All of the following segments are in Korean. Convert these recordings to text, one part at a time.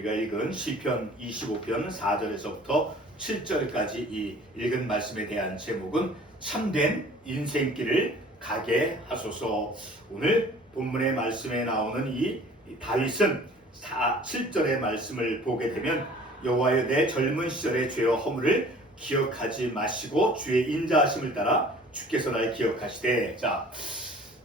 우리가 읽은 시편 25편 4절에서부터 7절까지 이 읽은 말씀에 대한 제목은 참된 인생길을 가게 하소서. 오늘 본문의 말씀에 나오는 이 다윗은 7절의 말씀을 보게 되면 여호와여 내 젊은 시절의 죄와 허물을 기억하지 마시고 주의 인자하심을 따라 주께서 날 기억하시되. 자,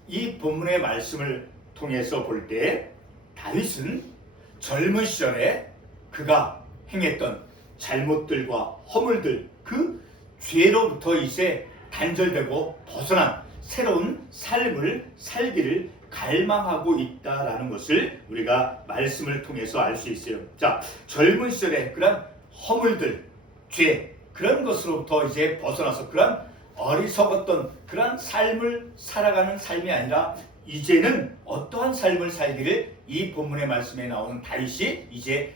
이 본문의 말씀을 통해서 볼 때 다윗은 젊은 시절에 그가 행했던 잘못들과 허물들, 그 죄로부터 이제 단절되고 벗어난 새로운 삶을 살기를 갈망하고 있다라는 것을 우리가 말씀을 통해서 알 수 있어요. 자, 젊은 시절에 그런 허물들, 죄, 그런 것으로부터 이제 벗어나서 그런 어리석었던 그런 삶을 살아가는 삶이 아니라 이제는 어떠한 삶을 살기를 이 본문의 말씀에 나오는 다윗이 이제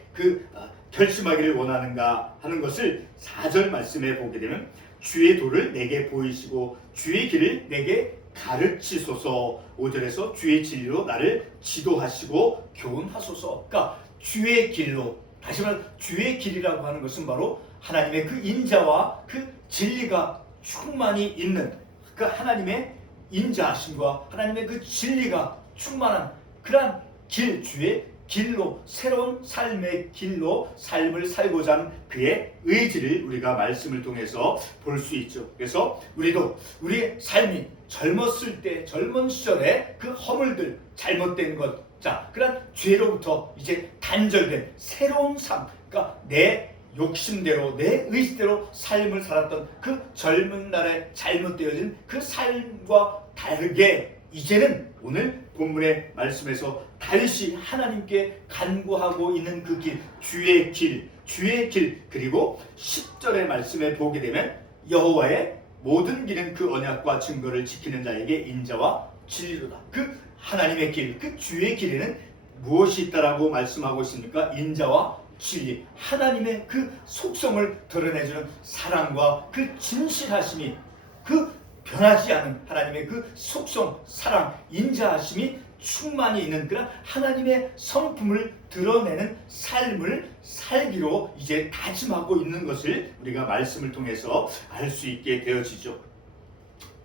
결심하기를 원하는가 하는 것을 4절 말씀에 보게 되면 주의 도를 내게 보이시고 주의 길을 내게 가르치소서. 5절에서 주의 진리로 나를 지도하시고 교훈하소서. 그러니까 주의 길로, 다시 말해 주의 길이라고 하는 것은 바로 하나님의 그 인자와 그 진리가 충만히 있는 그 하나님의 인자하심과 하나님의 그 진리가 충만한 그러한 길, 주의 길로, 새로운 삶의 길로 삶을 살고자 하는 그의 의지를 우리가 말씀을 통해서 볼 수 있죠. 그래서 우리도 우리의 삶이 젊었을 때, 젊은 시절에 그 허물들, 잘못된 것, 자, 그런 죄로부터 이제 단절된 새로운 삶, 그러니까 내 욕심대로, 내 의지대로 삶을 살았던 그 젊은 날에 잘못되어진 그 삶과 다르게 이제는 오늘 본문의 말씀에서 다윗이 하나님께 간구하고 있는 그 길, 주의 길, 주의 길, 그리고 10절의 말씀에 보게 되면 여호와의 모든 길은 그 언약과 증거를 지키는 자에게 인자와 진리로다. 그 하나님의 길, 그 주의 길에는 무엇이 있다라고 말씀하고 있습니까? 인자와 진리, 하나님의 그 속성을 드러내주는 사랑과 그 진실하심이, 그 변하지 않은 하나님의 그 속성, 사랑, 인자하심이 충만히 있는 그런 하나님의 성품을 드러내는 삶을 살기로 이제 다짐하고 있는 것을 우리가 말씀을 통해서 알 수 있게 되어지죠.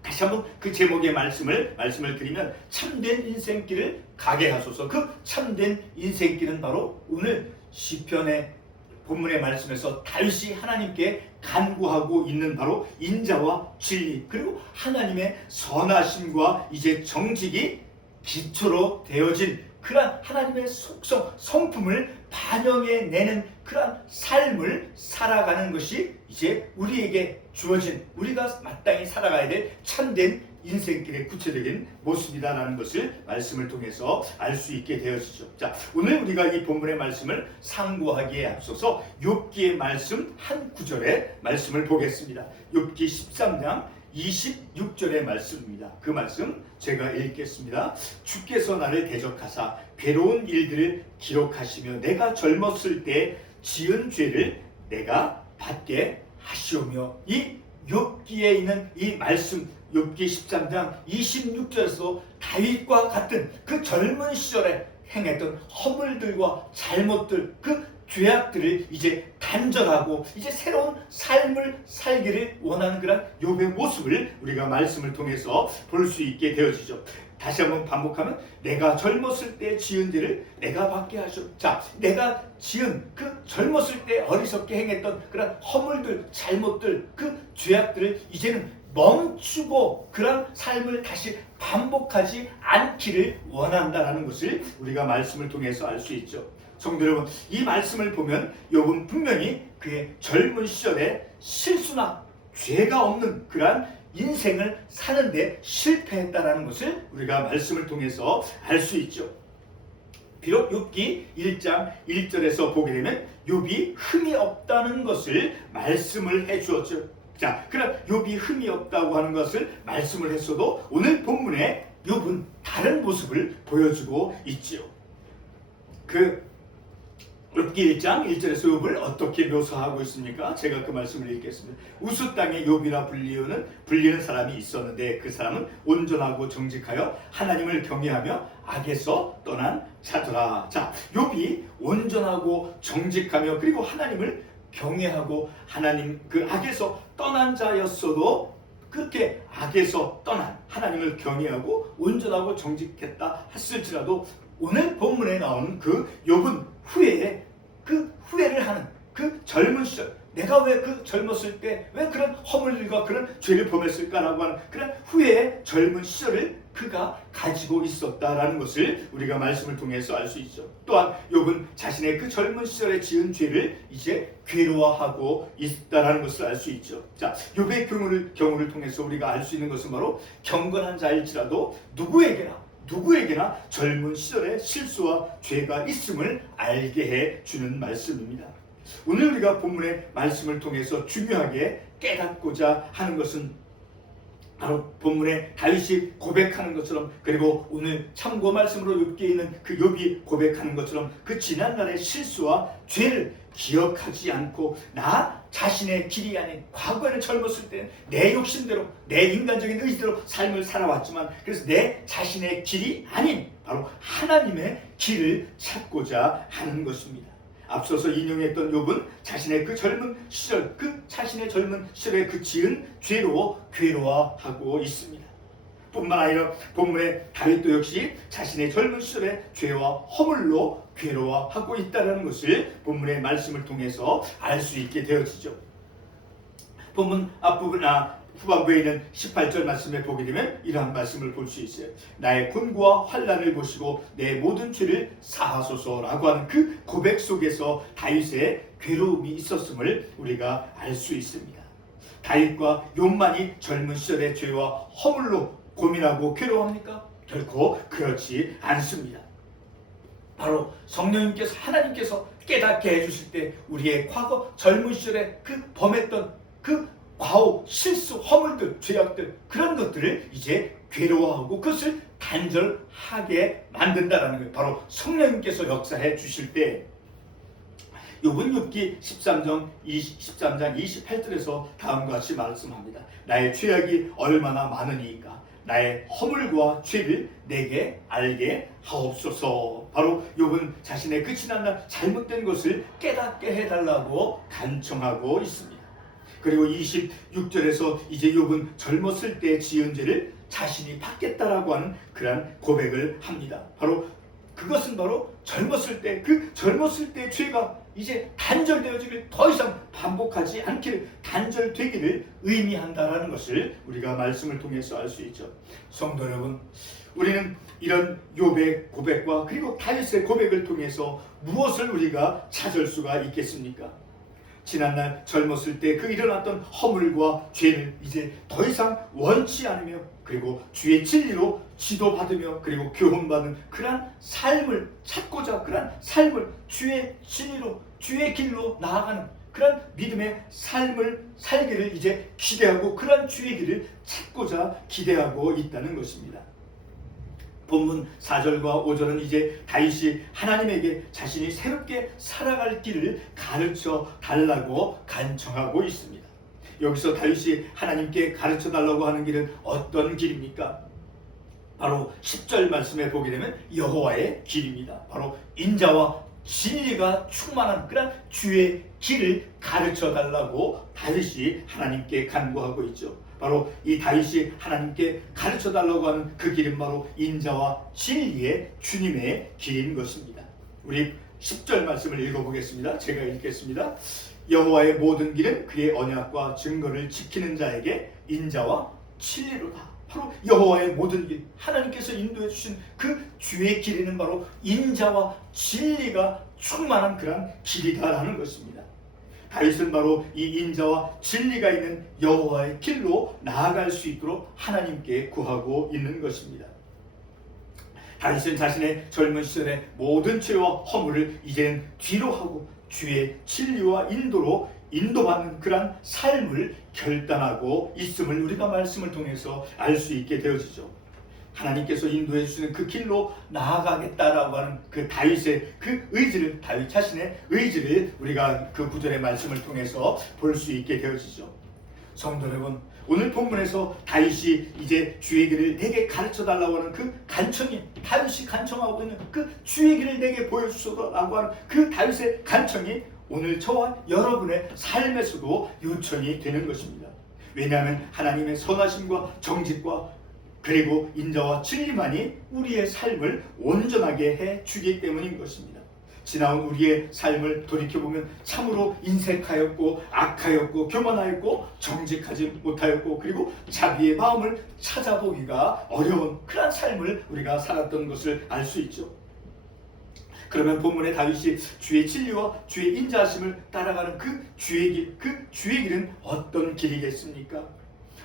다시 한번 그 제목의 말씀을 드리면 참된 인생길을 가게 하소서. 그 참된 인생길은 바로 오늘 시편의 본문의 말씀에서 다윗이 하나님께 간구하고 있는 바로 인자와 진리, 그리고 하나님의 선하심과 이제 정직이 기초로 되어진 그러한 하나님의 속성, 성품을 반영해내는 그러한 삶을 살아가는 것이 이제 우리에게 주어진, 우리가 마땅히 살아가야 될 참된 인생길의 구체적인 모습이다라는 것을 말씀을 통해서 알 수 있게 되어지죠. 자, 오늘 우리가 이 본문의 말씀을 상고하기에 앞서서 욥기의 말씀 한 구절의 말씀을 보겠습니다. 욥기 13장 26절의 말씀입니다. 그 말씀 제가 읽겠습니다. 주께서 나를 대적하사 괴로운 일들을 기록하시며 내가 젊었을 때 지은 죄를 내가 받게 하시오며. 이 욥기에 있는 이 말씀, 욥기 13장 26절에서 다윗과 같은 그 젊은 시절에 행했던 허물들과 잘못들, 그 죄악들을 이제 단절하고 이제 새로운 삶을 살기를 원하는 그런 욥의 모습을 우리가 말씀을 통해서 볼 수 있게 되어지죠. 다시 한번 반복하면 내가 젊었을 때 지은 죄를 내가 받게 하시오. 자, 내가 지은 그 젊었을 때 어리석게 행했던 그런 허물들, 잘못들, 그 죄악들을 이제는 멈추고 그런 삶을 다시 반복하지 않기를 원한다라는 것을 우리가 말씀을 통해서 알 수 있죠. 성도 여러분, 이 말씀을 보면 욥은 분명히 그의 젊은 시절에 실수나 죄가 없는 그러한 인생을 사는데 실패했다라는 것을 우리가 말씀을 통해서 알 수 있죠. 비록 욥기 1장 1절에서 보게 되면 욥이 흠이 없다는 것을 말씀을 해주었죠. 자, 그럼 욥이 흠이 없다고 하는 것을 말씀을 했어도 오늘 본문에 욥은 다른 모습을 보여주고 있지요. 욥기 1장 1절에서 욥을 어떻게 묘사하고 있습니까? 제가 그 말씀을 읽겠습니다. 우스 땅에 욥이라 불리는 사람이 있었는데 그 사람은 온전하고 정직하여 하나님을 경외하며 악에서 떠난 자더라. 자, 욥이 온전하고 정직하며 그리고 하나님을 경외하고 하나님 그 악에서 떠난 자였어도 그렇게 악에서 떠난 하나님을 경외하고 온전하고 정직했다 했을지라도 오늘 본문에 나오는 그 욥은 후회에 그 후회를 하는 그 젊은 시절, 내가 왜 그 젊었을 때 왜 그런 허물 일과 그런 죄를 범했을까라고 하는 그런 후회의 젊은 시절을 그가 가지고 있었다라는 것을 우리가 말씀을 통해서 알 수 있죠. 또한 욥은 자신의 그 젊은 시절에 지은 죄를 이제 괴로워하고 있다라는 것을 알 수 있죠. 자, 욥의 경우를 통해서 우리가 알 수 있는 것은 바로 경건한 자일지라도 누구에게나 젊은 시절에 실수와 죄가 있음을 알게 해 주는 말씀입니다. 오늘 우리가 본문의 말씀을 통해서 중요하게 깨닫고자 하는 것은 바로 본문에 다윗이 고백하는 것처럼, 그리고 오늘 참고 말씀으로 욥기에 있는 그 욥이 고백하는 것처럼 그 지난날의 실수와 죄를 기억하지 않고 나 자신의 길이 아닌, 과거에는 젊었을 때 내 욕심대로 내 인간적인 의지대로 삶을 살아왔지만 그래서 내 자신의 길이 아닌 바로 하나님의 길을 찾고자 하는 것입니다. 앞서서 인용했던 욥은 자신의 그 젊은 시절, 자신의 젊은 시절에 그 지은 죄로 괴로워하고 있습니다. 뿐만 아니라 본문의 다윗도 역시 자신의 젊은 시절의 죄와 허물로 괴로워하고 있다는 것을 본문의 말씀을 통해서 알 수 있게 되어지죠. 본문 후반부에 있는 18절 말씀에 보게 되면 이러한 말씀을 볼 수 있어요. 나의 곤고와 환난을 보시고 내 모든 죄를 사하소서라고 하는 그 고백 속에서 다윗의 괴로움이 있었음을 우리가 알 수 있습니다. 다윗과 욥만이 젊은 시절의 죄와 허물로 고민하고 괴로워합니까? 결코 그렇지 않습니다. 바로 성령님께서, 하나님께서 깨닫게 해주실 때 우리의 과거 젊은 시절에 그 범했던 그 과오, 실수, 허물들, 죄악들, 그런 것들을 이제 괴로워하고 그것을 단절하게 만든다라는 거예요. 바로 성령님께서 역사해 주실 때 욥은 욥기 13장 28절에서 다음과 같이 말씀합니다. 나의 죄악이 얼마나 많으니까 나의 허물과 죄를 내게 알게 하옵소서. 바로 욥은 자신의 그 지난날 잘못된 것을 깨닫게 해달라고 간청하고 있습니다. 그리고 26절에서 이제 욥은 젊었을 때 지은 죄를 자신이 받겠다라고 하는 그러한 고백을 합니다. 그것은 바로 젊었을 때 죄가 이제 단절되어지길, 더 이상 반복하지 않기를, 단절되기를 의미한다라는 것을 우리가 말씀을 통해서 알 수 있죠. 성도 여러분, 우리는 이런 욥의 고백과 그리고 다윗의 고백을 통해서 무엇을 우리가 찾을 수가 있겠습니까? 지난날 젊었을 때 그 일어났던 허물과 죄를 이제 더 이상 원치 않으며, 그리고 주의 진리로 지도받으며 그리고 교훈받는 그러한 삶을 찾고자, 그러한 삶을 주의 진리로, 주의 길로 나아가는 그런 믿음의 삶을 살기를 이제 기대하고, 그러한 주의 길을 찾고자 기대하고 있다는 것입니다. 본문 4절과 5절은 이제 다윗이 하나님에게 자신이 새롭게 살아갈 길을 가르쳐 달라고 간청하고 있습니다. 여기서 다윗이 하나님께 가르쳐 달라고 하는 길은 어떤 길입니까? 바로 10절 말씀에 보게 되면 여호와의 길입니다. 바로 인자와 진리가 충만한 그런 주의 길을 가르쳐 달라고 다윗이 하나님께 간구하고 있죠. 바로 이 다윗이 하나님께 가르쳐 달라고 하는 그 길은 바로 인자와 진리의 주님의 길인 것입니다. 우리 10절 말씀을 읽어보겠습니다. 제가 읽겠습니다. 여호와의 모든 길은 그의 언약과 증거를 지키는 자에게 인자와 진리로다. 바로 여호와의 모든 길, 하나님께서 인도해 주신 그 주의 길에는 바로 인자와 진리가 충만한 그런 길이다라는 것입니다. 다윗은 바로 이 인자와 진리가 있는 여호와의 길로 나아갈 수 있도록 하나님께 구하고 있는 것입니다. 다윗은 자신의 젊은 시절의 모든 죄와 허물을 이제는 뒤로 하고 주의 진리와 인도로 인도받는 그러한 삶을 결단하고 있음을 우리가 말씀을 통해서 알 수 있게 되어지죠. 하나님께서 인도해 주시는 그 길로 나아가겠다라고 하는 그 다윗의 그 의지를, 다윗 자신의 의지를 우리가 그 구절의 말씀을 통해서 볼 수 있게 되어지죠. 성도 여러분, 오늘 본문에서 다윗이 이제 주의 길을 내게 가르쳐 달라고 하는 그 간청이, 다윗이 간청하고 있는 그 주의 길을 내게 보여주소서라고 하는 그 다윗의 간청이 오늘 저와 여러분의 삶에서도 요청이 되는 것입니다. 왜냐하면 하나님의 선하심과 정직과 그리고 인자와 진리만이 우리의 삶을 온전하게 해 주기 때문인 것입니다. 지나온 우리의 삶을 돌이켜보면 참으로 인색하였고 악하였고 교만하였고 정직하지 못하였고 그리고 자비의 마음을 찾아보기가 어려운 그런 삶을 우리가 살았던 것을 알 수 있죠. 그러면 본문의 다윗이 주의 진리와 주의 인자하심을 따라가는 그 주의 길은 어떤 길이겠습니까?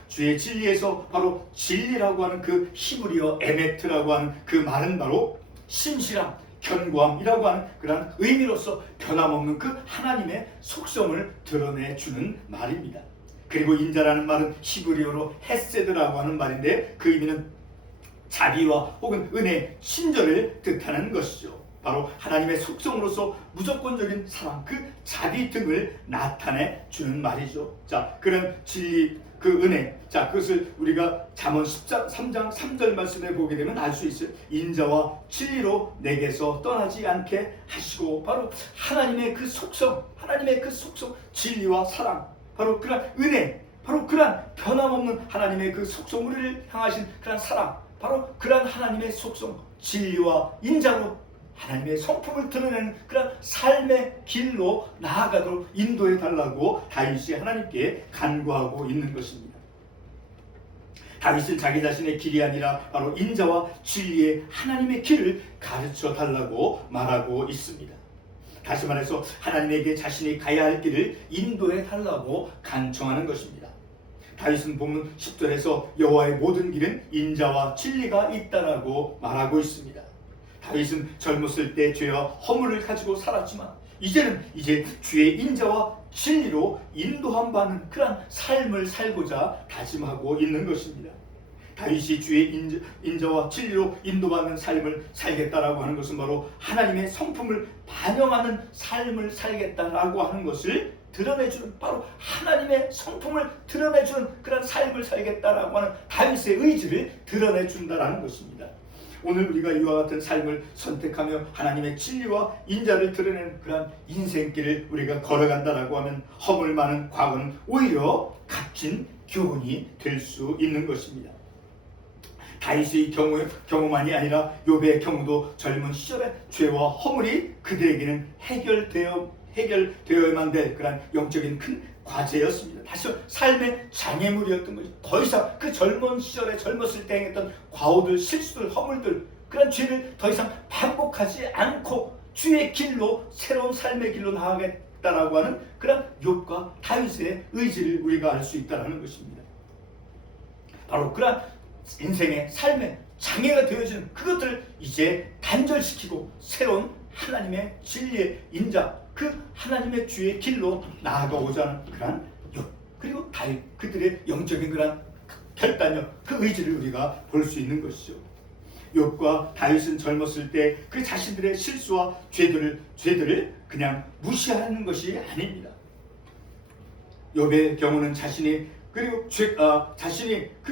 주의 진리에서 바로 진리라고 하는 그 히브리어 에메트라고 하는 그 말은 바로 신실함, 견고함이라고 하는 그런 의미로서 변함없는 그 하나님의 속성을 드러내주는 말입니다. 그리고 인자라는 말은 히브리어로 헤세드라고 하는 말인데 그 의미는 자비와 혹은 은혜, 친절을 뜻하는 것이죠. 바로 하나님의 속성으로서 무조건적인 사랑, 그 자비 등을 나타내 주는 말이죠. 자, 그런 진리, 그 은혜, 자, 그것을 우리가 잠언 13장 3절 말씀에 보게 되면 알 수 있어요. 인자와 진리로 내게서 떠나지 않게 하시고, 바로 하나님의 그 속성, 진리와 사랑, 바로 그런 은혜, 바로 그런 변함없는 하나님의 그 속성, 우리를 향하신 그런 사랑, 바로 그런 하나님의 속성, 진리와 인자로 하나님의 성품을 드러내는 그런 삶의 길로 나아가도록 인도해 달라고 다윗이 하나님께 간구하고 있는 것입니다. 다윗은 자기 자신의 길이 아니라 바로 인자와 진리의 하나님의 길을 가르쳐 달라고 말하고 있습니다. 다시 말해서 하나님에게 자신이 가야 할 길을 인도해 달라고 간청하는 것입니다. 다윗은 본문 10절에서 여호와의 모든 길은 인자와 진리가 있다라고 말하고 있습니다. 다윗은 젊었을 때 죄와 허물을 가지고 살았지만 이제는 주의 인자와 진리로 인도함 받는 그런 삶을 살고자 다짐하고 있는 것입니다. 다윗이 주의 인자와 진리로 인도받는 삶을 살겠다라고 하는 것은 바로 하나님의 성품을 반영하는 삶을 살겠다라고 하는 것을 드러내주는, 바로 하나님의 성품을 드러내주는 그런 삶을 살겠다라고 하는 다윗의 의지를 드러내준다라는 것입니다. 오늘 우리가 이와 같은 삶을 선택하며 하나님의 진리와 인자를 드러내는 그런 인생길을 우리가 걸어간다라고 하면 허물 많은 과거는 오히려 값진 교훈이 될 수 있는 것입니다. 다윗의 경우만이 아니라 욥의 경우도 젊은 시절에 죄와 허물이 그들에게는 해결되어야만 될 그런 영적인 큰 과제였습니다. 다시 삶의 장애물이었던 것이 더 이상 그 젊은 시절에 젊었을 때 행했던 과오들, 실수들, 허물들, 그런 죄를 더 이상 반복하지 않고 주의 길로, 새로운 삶의 길로 나아가겠다라고 하는 그런 욥과 다윗의 의지를 우리가 알 수 있다는 것입니다. 바로 그런 인생의 삶의 장애가 되어지는 그것들을 이제 단절시키고 새로운 하나님의 진리의 인자, 그 하나님의 주의 길로 나아가고자 하는 그런 욥, 그리고 다윗, 그들의 영적인 그런 결단력, 그 의지를 우리가 볼 수 있는 것이죠. 욥과 다윗은 젊었을 때 그 자신들의 실수와 죄들을 그냥 무시하는 것이 아닙니다. 욥의 경우는 자신이 그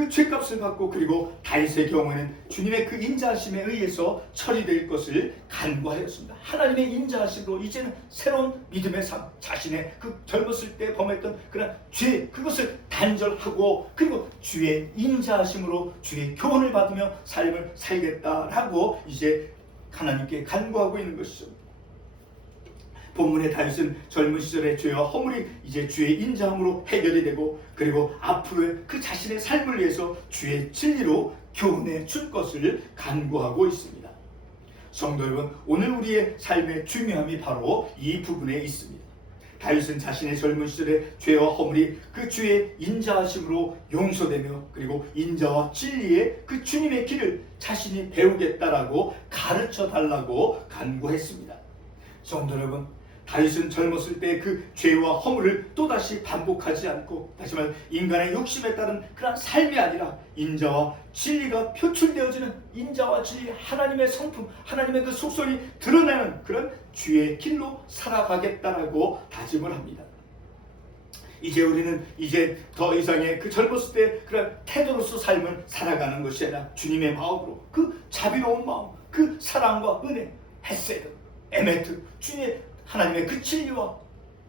죄값을 받고, 그리고 다윗의 경우에는 주님의 그 인자하심에 의해서 처리될 것을 간구하였습니다. 하나님의 인자하심으로 이제는 새로운 믿음의 삶, 자신의 그 젊었을 때 범했던 그런 죄, 그것을 단절하고, 그리고 주의 인자하심으로 주의 교훈을 받으며 삶을 살겠다라고 이제 하나님께 간구하고 있는 것이죠. 본문의 다윗은 젊은 시절의 죄와 허물이 이제 주의 인자함으로 해결이 되고, 그리고 앞으로의 그 자신의 삶을 위해서 주의 진리로 교훈해 줄 것을 간구하고 있습니다. 성도 여러분, 오늘 우리의 삶의 중요함이 바로 이 부분에 있습니다. 다윗은 자신의 젊은 시절의 죄와 허물이 그 주의 인자하심으로 용서되며, 그리고 인자와 진리의 그 주님의 길을 자신이 배우겠다라고 가르쳐 달라고 간구했습니다. 성도 여러분, 다윗은 젊었을 때 그 죄와 허물을 또다시 반복하지 않고, 다시 말해 인간의 욕심에 따른 그런 삶이 아니라 인자와 진리가 표출되어지는, 인자와 진리, 하나님의 성품, 하나님의 그 속성이 드러나는 그런 주의 길로 살아가겠다라고 다짐을 합니다. 이제 우리는 이제 더 이상의 그 젊었을 때 그런 태도로서 삶을 살아가는 것이 아니라 주님의 마음으로 그 자비로운 마음, 그 사랑과 은혜, 헤세드, 에메트, 주님의 하나님의 그 진리와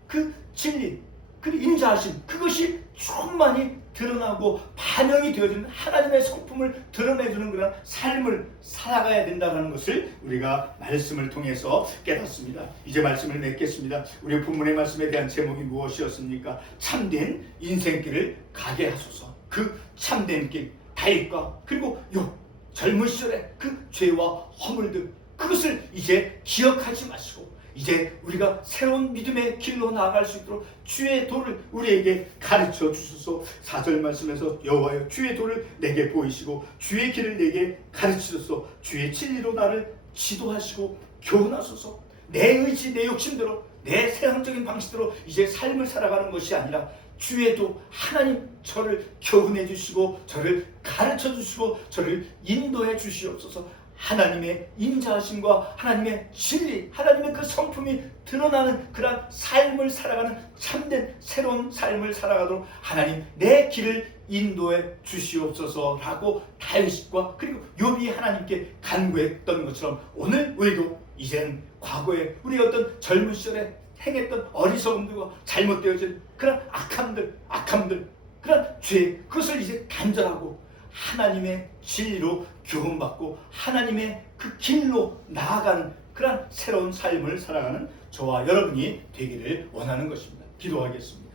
그 진리, 그 인자하심, 그것이 충만히 드러나고 반영이 되어지는 하나님의 성품을 드러내주는 그런 삶을 살아가야 된다는 것을 우리가 말씀을 통해서 깨닫습니다. 이제 말씀을 맺겠습니다. 우리 본문의 말씀에 대한 제목이 무엇이었습니까? 참된 인생길을 가게 하소서. 그 참된 길, 다윗과 그리고 욥 젊은 시절의 그 죄와 허물들, 그것을 이제 기억하지 마시고 이제 우리가 새로운 믿음의 길로 나아갈 수 있도록 주의 도를 우리에게 가르쳐 주소서. 4절 말씀에서 여호와여 주의 도를 내게 보이시고 주의 길을 내게 가르치소서. 주의 진리로 나를 지도하시고 교훈하소서. 내 의지, 내 욕심대로, 내 세상적인 방식대로 이제 삶을 살아가는 것이 아니라 주의 도 하나님 저를 교훈해 주시고 저를 가르쳐 주시고 저를 인도해 주시옵소서. 하나님의 인자하심과 하나님의 진리, 하나님의 그 성품이 드러나는 그런 삶을 살아가는 참된 새로운 삶을 살아가도록 하나님 내 길을 인도해 주시옵소서라고 다윗과 그리고 욥이 하나님께 간구했던 것처럼 오늘 우리도 이제는 과거에 우리 어떤 젊은 시절에 행했던 어리석음들과 잘못되어진 그런 악함들 그런 죄, 그것을 이제 단절하고 하나님의 진리로 교훈받고 하나님의 그 길로 나아가는 그런 새로운 삶을 살아가는 저와 여러분이 되기를 원하는 것입니다. 기도하겠습니다.